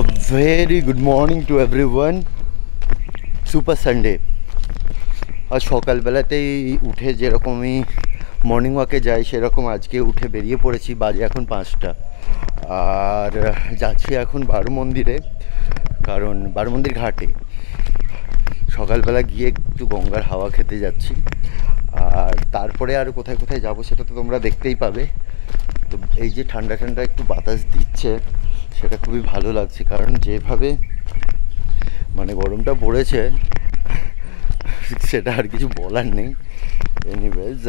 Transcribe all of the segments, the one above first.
A very good morning to everyone. Super Sunday. আজ সকালবেলাতেই উঠে যেরকমই মর্নিং ওয়াকে যাই সেরকম আজকে উঠে বেরিয়ে পড়েছি। বাজে এখন 5টা, আর যাচ্ছি এখন বারো মন্দিরে, কারণ বারো মন্দির ঘাটে সকালবেলা গিয়ে একটু গঙ্গার হাওয়া খেতে যাচ্ছি। আর তারপরে আর কোথায় কোথায় যাবো সেটা তো তোমরা দেখতেই পাবে। তো এই যে ঠান্ডা ঠান্ডা একটু বাতাস দিচ্ছে সেটা খুবই ভালো লাগছে, কারণ যেভাবে মানে গরমটা পড়েছে সেটা আর কিছু বলার নেই। এনিওয়েজ,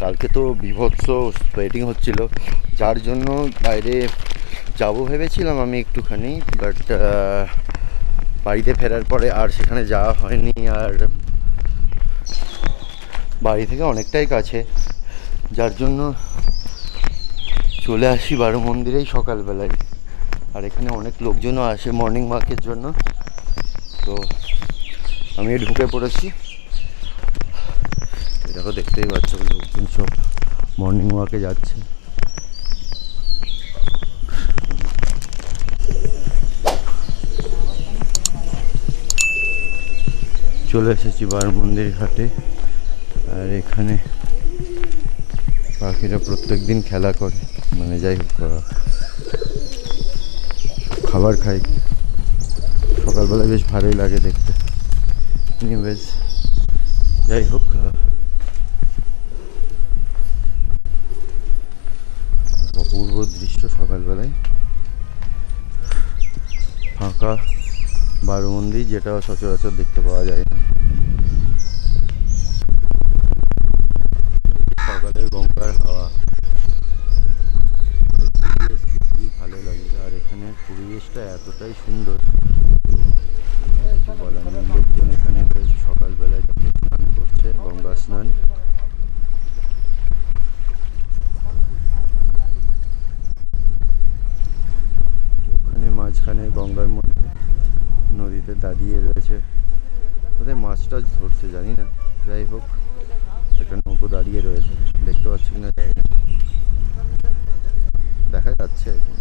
কালকে তো বিভৎস স্প্রেডিং হচ্ছিল, যার জন্য বাইরে যাব ভেবেছিলাম আমি একটুখানি, বাট বাড়িতে ফেরার পরে আর সেখানে যাওয়া হয়নি। আর বাড়ি থেকে অনেকটাই কাছে, যার জন্য চলে আসি বারো মন্দিরেই সকালবেলায়। আর এখানে অনেক লোকজনও আসে মর্নিং ওয়াকের জন্য, তো আমি ঢুকে পড়েছি। দেখো, দেখতেই পাচ্ছ লোকজন সব মর্নিং ওয়াকে যাচ্ছে। চলে এসেছি বারো মন্দির ঘাটে। আর এখানে পাখিরা প্রত্যেক দিন খেলা করে, মানে যাই হোক খাবার খাই। সকালবেলা বেশ ভালোই লাগে দেখতে। বেশ যাই হোক, অপূর্ব দৃশ্য সকালবেলায় ফাঁকা বারো মন্দির, যেটা সচরাচর দেখতে পাওয়া যায় না। সকালের গঙ্গার হাওয়া খুবই ভালো লাগে। আর এখানে পরিবেশটা এতটাই সুন্দর, বলার নেই। লোকজন এখানে সকালবেলায় স্নান করছে, গঙ্গা স্নান। ওখানে মাঝখানে গঙ্গার মধ্যে নদীতে দাঁড়িয়ে রয়েছে, কোথায় মাছ টাছ ধরছে জানি না। যাই হোক, একটা নৌকো দাঁড়িয়ে রয়েছে, দেখতে পাচ্ছি কিনা জানি না, দেখা যাচ্ছে এখন।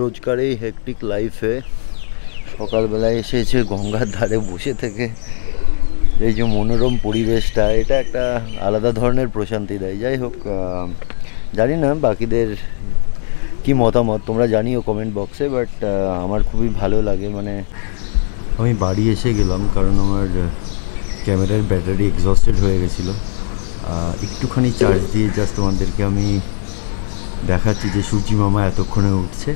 রোজকার এই হেকটিক লাইফে সকালবেলায় এসেছে গঙ্গার ধারে বসে থেকে এই যে মনোরম পরিবেশটা, এটা একটা আলাদা ধরনের প্রশান্তি দেয়। যাই হোক, জানি না বাকিদের কি মতামত, তোমরা জানিও কমেন্ট বক্সে। বাট আমার খুবই ভালো লাগে। মানে আমি বাড়ি এসে গেলাম কারণ আমার ক্যামেরার ব্যাটারি এক্সস্টেড হয়ে গেছিলো। একটুখানি চার্জ দিয়ে জাস্ট তোমাদেরকে আমি দেখাচ্ছি যে সূর্যি মামা এতক্ষণে উঠছে,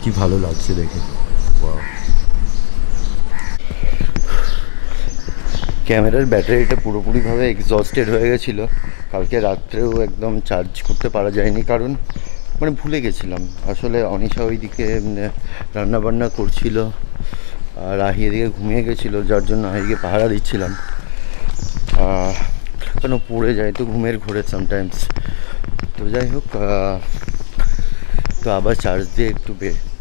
কি ভালো লাগছে দেখে। ক্যামেরার ব্যাটারিটা পুরোপুরিভাবে এক্সস্টেড হয়ে গেছিলো। কালকে রাত্রেও একদম চার্জ করতে পারা যায়নি, কারণ মানে ভুলে গেছিলাম। আসলে অনিশা ওইদিকে রান্নাবান্না করছিল, আর আহি এদিকে ঘুমিয়ে গেছিলো, যার জন্য আহিকে পাহারা দিচ্ছিলাম। কেন পড়ে যায় তো ঘুমের ঘোরে সামটাইমস। তো যাই হোক, তো আবার চার্জ দিয়ে একটু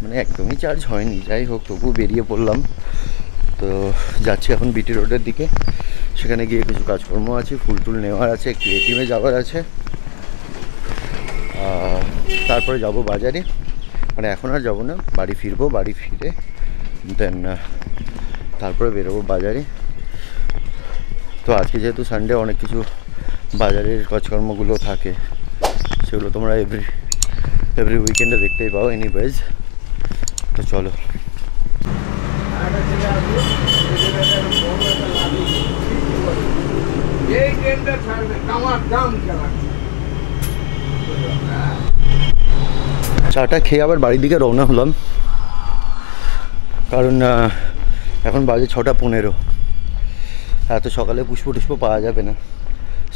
মানে একদমই চার্জ হয়নি, যাই হোক তবুও বেরিয়ে পড়লাম। তো যাচ্ছি এখন বিটি রোডের দিকে, সেখানে গিয়ে কিছু কাজকর্ম আছে, ফুল টুল নেওয়ার আছে, একটু এটিএমে যাওয়ার আছে। তারপরে যাব বাজারে, মানে এখন আর যাবো না, বাড়ি ফিরবো, বাড়ি ফিরে দেন তারপরে বেরোবো বাজারে। তো আজকে যেহেতু সানডে, অনেক কিছু বাজারের কাজকর্মগুলো থাকে, সেগুলো তোমরা এভরি উইকেন্ডে দেখতেই পাও। এনিওয়েজ, তো চলো। চাটা খেয়ে আবার বাড়ির দিকে রওনা হলাম, কারণ এখন বাজে 6:15। এত সকালে পুষ্প টুষ্প পাওয়া যাবে না,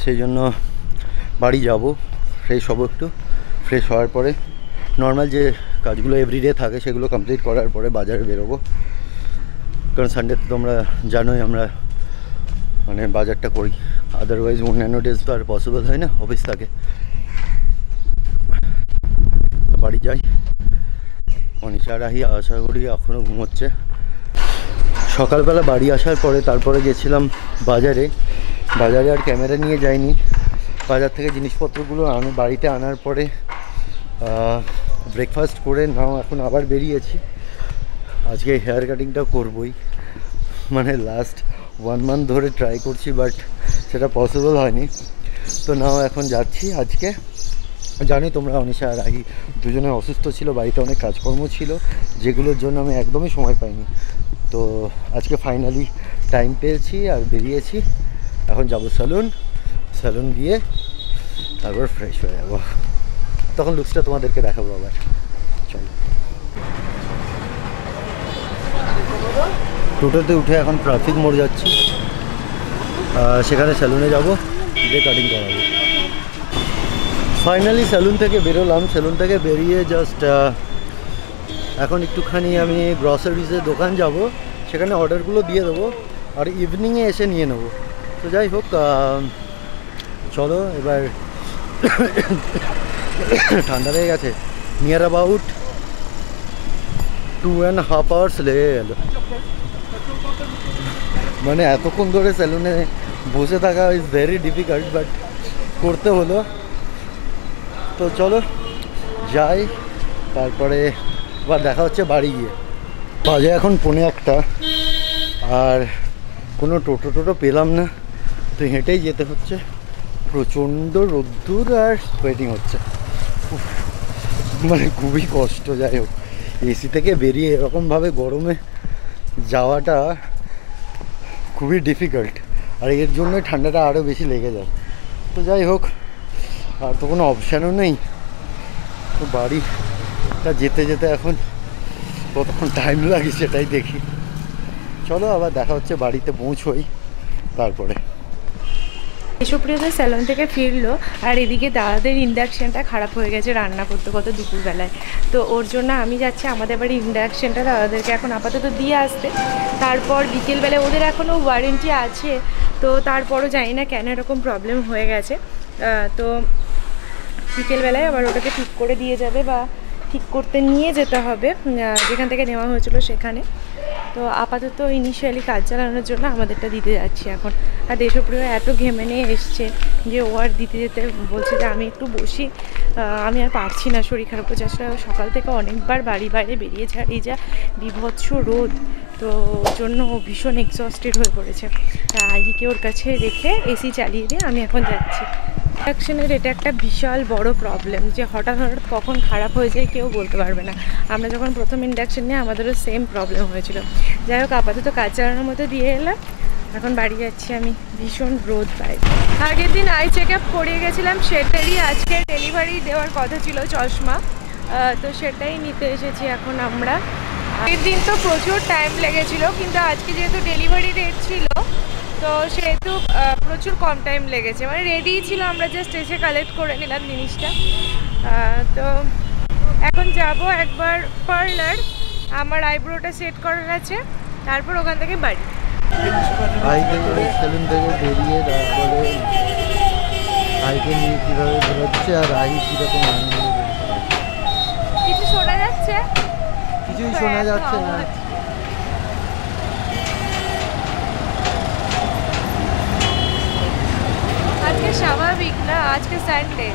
সেই জন্য বাড়ি যাব, ফ্রেশ হবো একটু। ফ্রেশ হওয়ার পরে নর্মাল যে কাজগুলো এভরিডে থাকে সেগুলো কমপ্লিট করার পরে বাজারে বেরোবো, কারণ সানডেতে তোমরা জানোই আমরা মানে বাজারটা করি। আদারওয়াইজ অন্যান্য ডেজ তো আর পসিবল হয় না, অফিস থাকে। বাড়ি যাই। অনিশা রাহি আশা করি এখনও ঘুমোচ্ছে। সকালবেলা বাড়ি আসার পরে তারপরে গেছিলাম বাজারে। বাজারে আর ক্যামেরা নিয়ে যাইনি, বাজার থেকে জিনিসপত্রগুলো বাড়িতে আনার পরে ব্রেকফাস্ট করে নাও এখন আবার বেরিয়েছি। আজকে হেয়ার কাটিংটা করবই, মানে লাস্ট 1 মান্থ ধরে ট্রাই করছি, বাট সেটা পসিবল হয়নি। তো নাও এখন যাচ্ছি। আজকে জানি তোমরা অনিশা আর রাহি দুজনে অসুস্থ ছিল, বাড়িতে অনেক কাজকর্ম ছিল যেগুলোর জন্য আমি একদমই সময় পাইনি। তো আজকে ফাইনালি টাইম পেয়েছি আর বেরিয়েছি। এখন যাব স্যালুন গিয়ে তারপর ফ্রেশ হয়ে যাব, তখন লুকসটা তোমাদেরকে দেখাবো আবার। চলো, টোটোতে উঠে এখন ট্রাফিক মোড় যাচ্ছি, সেখানে স্যালুনে যাব, দিয়ে কাটিং করাবো। ফাইনালি স্যালুন থেকে বেরোলাম। স্যালুন থেকে বেরিয়ে জাস্ট এখন একটুখানি আমি গ্রসারিজের দোকান যাব, সেখানে অর্ডারগুলো দিয়ে দেবো আর ইভিনিংয়ে এসে নিয়ে নেবো। তো যাই হোক, চলো এবার ঠান্ডা লেগে গেছে। নিয়ার অ্যাবাউট 2.5 আওয়ার্স লেগে গেল, মানে এতক্ষণ ধরে স্যালুনে বসে থাকা ইজ ভেরি ডিফিকাল্ট, বাট করতে হলো। তো চলো যাই, তারপরে আবার দেখা হচ্ছে বাড়ি গিয়ে। বাজে এখন 1:45 আর কোনো টোটো পেলাম না, তো হেঁটেই যেতে হচ্ছে। প্রচণ্ড রোদ্দুর আর ওয়েটিং হচ্ছে, মানে খুবই কষ্ট। যাই হোক, এসি থেকে বেরিয়ে এরকমভাবে গরমে যাওয়াটা খুবই ডিফিকাল্ট, আর এর জন্যই ঠান্ডাটা আরও বেশি লেগে যায়। তো যাই হোক, আর তো কোনো অপশানও নেই। তো বাড়িটা যেতে যেতে এখন কতক্ষণ টাইম লাগে সেটাই দেখি। চলো আবার দেখা হচ্ছে বাড়িতে পৌঁছোই তারপরে। সুপ্রিয়দের স্যালন থেকে ফিরলো, আর এদিকে দাদাদের ইন্ডাকশানটা খারাপ হয়ে গেছে রান্না করতে করতে দুপুরবেলায়। তো ওর জন্য আমি যাচ্ছি আমাদের বাড়ির ইন্ডাকশানটা দাদাদেরকে এখন আপাতত দিয়ে আসতে। তারপর বিকেলবেলায় ওদের এখনও ওয়ারেন্টি আছে, তো তারপরও জানি না কেন এরকম প্রবলেম হয়ে গেছে। তো বিকেলবেলায় আবার ওটাকে ঠিক করে দিয়ে যাবে বা ঠিক করতে নিয়ে যেতে হবে যেখান থেকে নেওয়া হয়েছিল সেখানে। তো আপাতত ইনিশিয়ালি কাজ চালানোর জন্য আমাদেরটা দিতে যাচ্ছি এখন। আর দেশপ্রিয় এত ঘেমে নিয়ে এসছে যে ও আর দিতে যেতে বলছে যে আমি একটু বসি, আমি আর পারছি না, শরীর খারাপ হচ্ছে। আসলে সকাল থেকে অনেকবার বাড়ি বাইরে বেরিয়েছে, আর এই যা বিভৎস রোদ, তো ওর জন্য ও ভীষণ এক্সস্টেড হয়ে পড়েছে। আইকে ওর কাছে রেখে এসি চালিয়ে দিয়ে আমি এখন যাচ্ছি। ইন্ডাকশানের এটা একটা বিশাল বড় প্রবলেম যে হঠাৎ কখন খারাপ হয়ে যায় কেউ বলতে পারবে না। আমরা যখন প্রথম ইন্ডাকশান নিয়ে আমাদেরও সেম প্রবলেম হয়েছিল। যাই হোক, আপাতত কাজ চালানোর মতো দিয়ে এলাম, এখন বাড়ি যাচ্ছি আমি। ভীষণ রোদ পাই। আগের দিন আই চেক আপ করিয়ে গেছিলাম, সেটারই আজকে ডেলিভারি দেওয়ার কথা ছিল চশমা, তো সেটাই নিতে এসেছি এখন আমরা। আগের দিন তো প্রচুর টাইম লেগেছিল, কিন্তু আজকে যেহেতু ডেলিভারি ডেট ছিল তো সেহেতু প্রচুর কম টাইম লেগেছে, মানে রেডিই ছিল, আমরা জাস্ট এসে কালেক্ট করে নিলাম জিনিসটা। তো এখন যাব একবার পার্লার, আমার আইব্রোটা সেট করার আছে, তারপর ওখান থেকে বাড়ি। সেলুন থেকে বেরিয়ে তারপরে আইকে নিয়ে কীভাবে বেরোচ্ছে আর আই কীরকম আনন্দ। কিছু শোনা যাচ্ছে? কিছুই শোনা যাচ্ছে না। আজকে স্বাভাবিক না, আজকে সানডে,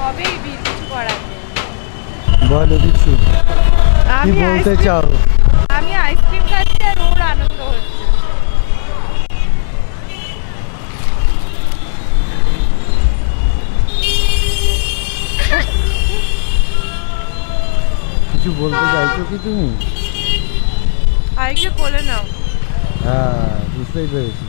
হবেই ভিড়, কিছু করার নেই। বলো কিছু, কি বলতে চাও? আমি আইসক্রিম খাচ্ছি আর ওর আনন্দ হচ্ছে। কিছু বলতে চাইছো কি তুমি? আইকে কোলে নাও। হ্যাঁ, বুঝতেই পেরেছি।